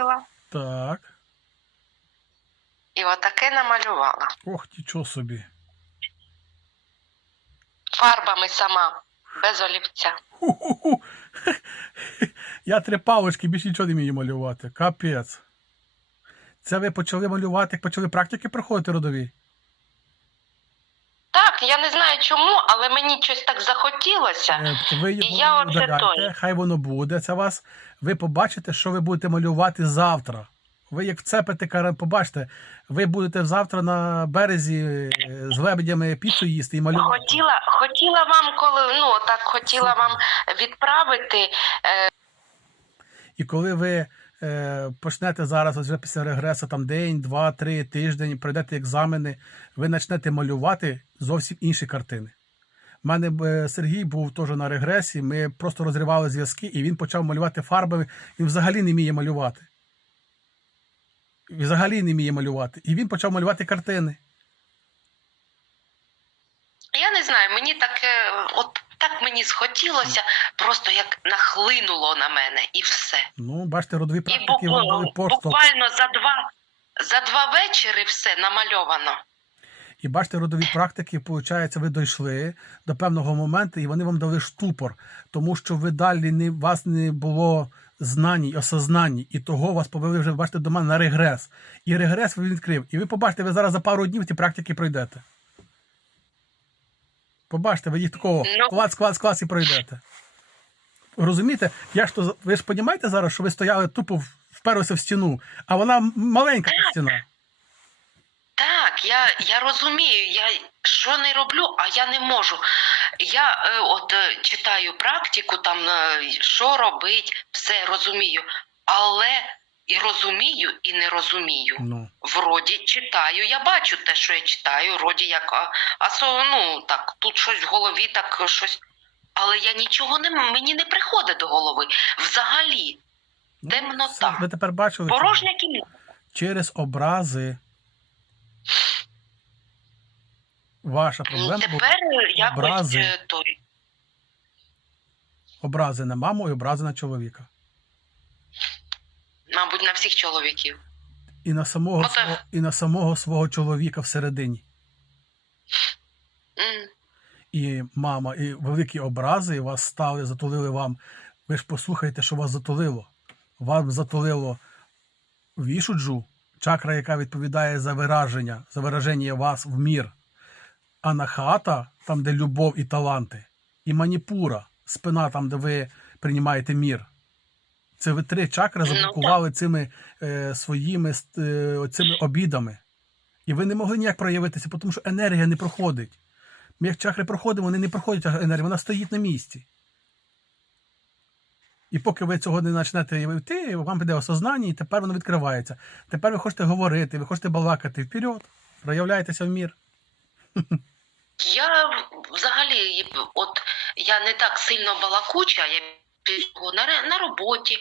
купила Так. і отаке намалювала. Ох, нічого собі. Фарбами сама, без олівця. Ху-ху-ху. Я три палочки, більше нічого не вмію малювати. Капець. Це ви почали малювати, як почали практики проходити родові? Я не знаю чому, але мені щось так захотілося. Е, Ви його я оце той. хай воно буде. Це вас. Ви побачите, що ви будете малювати завтра. Ви як вцепите кара, побачите, ви будете завтра на березі е, з лебедями піцу їсти і малювати. Хотіла, хотіла вам, коли ну так хотіла вам відправити. І коли ви е, почнете зараз, ось вже після регресу, там день, два, три, тиждень, пройдете екзамени, ви почнете малювати зовсім інші картини. У мене е, Сергій був теж на регресі, ми просто розривали зв'язки, і він почав малювати фарбами. Він взагалі не вміє малювати. Взагалі не вміє малювати. І він почав малювати картини. Я не знаю, мені так, е, от так мені схотілося, просто як нахлинуло на мене, і все. Ну, бачите, родові І практики дали буквально, буквально за два за два вечори все намальовано. І бачите, родові практики, виходить, ви дійшли до певного моменту, і вони вам дали штупор, тому що ви далі не вас не було знань і осознань, і того вас повели вже бачите до мене на регрес. І регрес ви відкрив. І ви побачите, ви зараз за пару днів ті практики пройдете. Побачите, ви їх такого Ну. клац, клац, клац і пройдете. Розумієте? Я ж то ви ж розумієте зараз, що ви стояли тупо вперлися в стіну, а вона маленька та стіна. Так, я, я розумію, я що не роблю, а я не можу. Я е, от е, читаю практику, там е, що робить, все розумію. Але і розумію, і не розумію. Ну. Вроді читаю, я бачу те, що я читаю, вроді як а, а со, ну так, тут щось в голові, так щось. Але я нічого не мені не приходить до голови. Взагалі, Ну, Темнота. Ви тепер бачили. порожня кімната. через образи. Ваша проблема була Тепер якось образи. е, той. образи на маму і образи на чоловіка. Мабуть, на всіх чоловіків. І на самого, Ну, свого, і на самого свого чоловіка всередині. М. І мама, і великі образи вас стали, затулили вам. Ви ж послухайте, що вас затулило. Вам затулило вішуджу, чакра, яка відповідає за вираження, за вираження вас в мір. Анахата, там, де любов і таланти, і маніпура, спина, там, де ви приймаєте мір. Це ви три чакри Ну, заблокували цими е, своїми е, цими обідами. І ви не могли ніяк проявитися, тому що енергія не проходить. Ми як чакри проходимо, вони не проходять енергію, вона стоїть на місці. І поки ви цього не почнете явити, вам піде осознання, і тепер воно відкривається. Тепер ви хочете говорити, ви хочете балакати вперед, проявляєтеся в мір. Я взагалі, от я не так сильно балакуча, я на роботі,